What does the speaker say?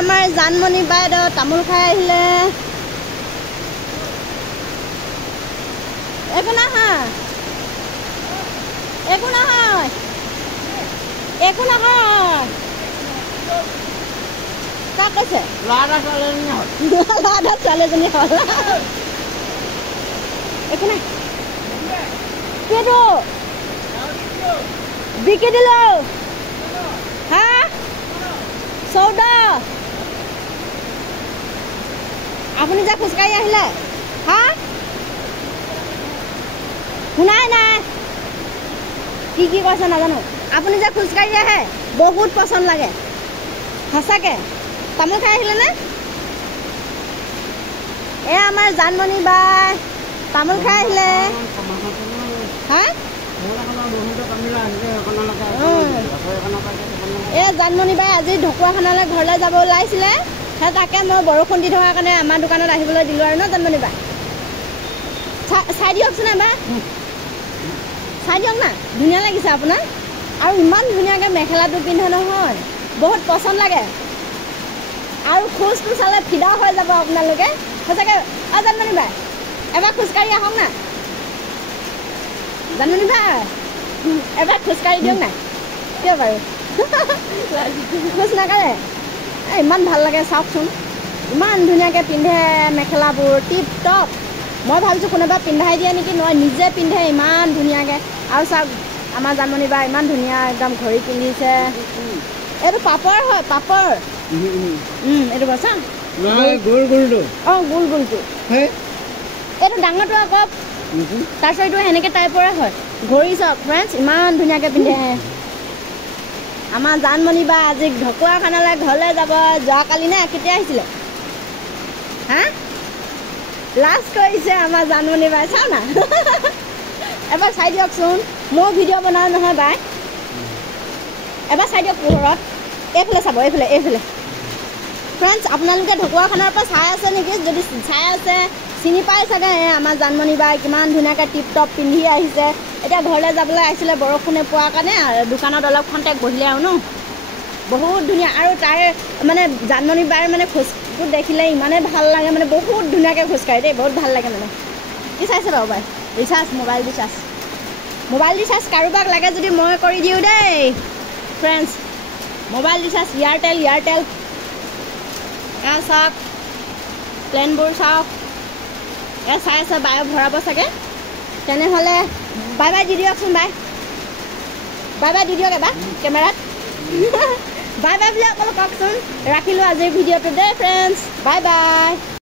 আমাৰ জানমণি বাইদেউ তামোল খাই আহিলে। একো নহয়, একো নহয়, একো নহয়। কাক কৈছে? ল'ৰা ছোৱালীজনী হ'ল। ল'ৰা ছোৱালীজনী হ'ল। একো নাই। কিটো বিকি দিলো। হা 14। আপুনি যে খোজকাঢ়ি আহিলে, হা শুনাই নাই কি কি কৈছে নাজানো। আপুনি যে খোজকাঢ়ি আহে বহুত পচন্দ লাগে সঁচাকে। তামোল খাই আহিলে নে? এয়া আমাৰ জানমণি বাই তামোল খাই আহিলে। হা এ জানমণি বাই আজি ঢকুৱাখানালৈ ঘৰলৈ যাব ওলাইছিলে। সেই তাকে মই বৰষুণ দি থকাৰ কাৰণে আমাৰ দোকানত আহিবলৈ দিলোঁ আৰু ন জানমণি বাই। চাই দিয়কচোন এবাৰ, চাই দিয়ক না, ধুনীয়া লাগিছে আপোনাৰ। আৰু ইমান ধুনীয়াকৈ মেখেলাটো পিন্ধে নহয়, বহুত পচন্দ লাগে। আৰু খোজটো চালে ফিদা হৈ যাব আপোনালোকে সঁচাকৈ। অঁ জানমণি বাই এবাৰ খোজকাঢ়ি আহক না। জানমণি বাই এবাৰ খোজকাঢ়ি দিয়ক নাই। কিয় বাৰু খোজ নাকাঢ়ে? ইমান ভাল লাগে চাওকচোন, ইমান ধুনীয়াকৈ পিন্ধে মেখেলাবোৰ, টিপ টপ। মই ভাবিছোঁ কোনোবা পিন্ধাই দিয়ে নেকি, নহয় নিজে পিন্ধে ইমান ধুনীয়াকৈ। আৰু চাওক আমাৰ জানমণি বাই ইমান ধুনীয়া একদম ঘড়ী পিন্ধিছে। এইটো পাপৰ হয়, পাপৰ। এইটো বচা গোল গোলটো। অঁ গোল গোলটো। এইটো ডাঙৰটো আকৌ, তাৰপিছত এইটো সেনেকৈ টাইপৰে হয়। ঘড়ী চাওক ফ্ৰেণ্ডছ, ইমান ধুনীয়াকৈ পিন্ধে আমাৰ জানমণি বাই। আজি ঢকুৱাখানালৈ ঘৰলৈ যাব। যোৱাকালি নে কেতিয়া আহিছিলে? হা লাজ কৰিছে আমাৰ জানমণি বাই। চাওঁ না এবাৰ চাই দিয়কচোন। ময়ো ভিডিঅ' বনাওঁ নহয় বাই, এবাৰ চাই দিয়ক পোহৰত। এইফালে চাব, এইফালে এইফালে। ফ্ৰেণ্ডছ আপোনালোকে ঢকুৱাখানাৰ পৰা চাই আছে নেকি? যদি চাই আছে চিনি পাই চাগে আমাৰ জানমণি বাই কিমান ধুনীয়াকৈ টিপ টপ পিন্ধি আহিছে। এতিয়া ঘৰলৈ যাবলৈ আহিছিলে বৰষুণে পোৱাৰ কাৰণে, দোকানত অলপ খন্তেক বহিলে আৰু ন। বহুত ধুনীয়া। আৰু তাৰ মানে জানমণি বাৰ মানে খোজটো দেখিলে ইমানেই ভাল লাগে, মানে বহুত ধুনীয়াকৈ খোজকাঢ়ে দেই, বহুত ভাল লাগে মানে। কি চাইছে বাৰু বাই? Recharge, mobile recharge. Mobile recharge কাৰোবাক লাগে যদি মই কৰি দিওঁ দেই friends. Mobile recharge Airtel, Airtel. এয়া চাওক প্লেনবোৰ চাওক। এয়া চাই আছে বায়ো ভৰাব চাগে। তেনেহ'লে বাই বাই দি দিয়কচোন। বাই বাই বাই দি দিয়ক এবাৰ কেমেৰাত। বাই বাই বুলি অকল কওকচোন। ৰাখিলোঁ আজিৰ ভিডিঅ'টো দেই ফ্ৰেণ্ডছ, বাই বাই।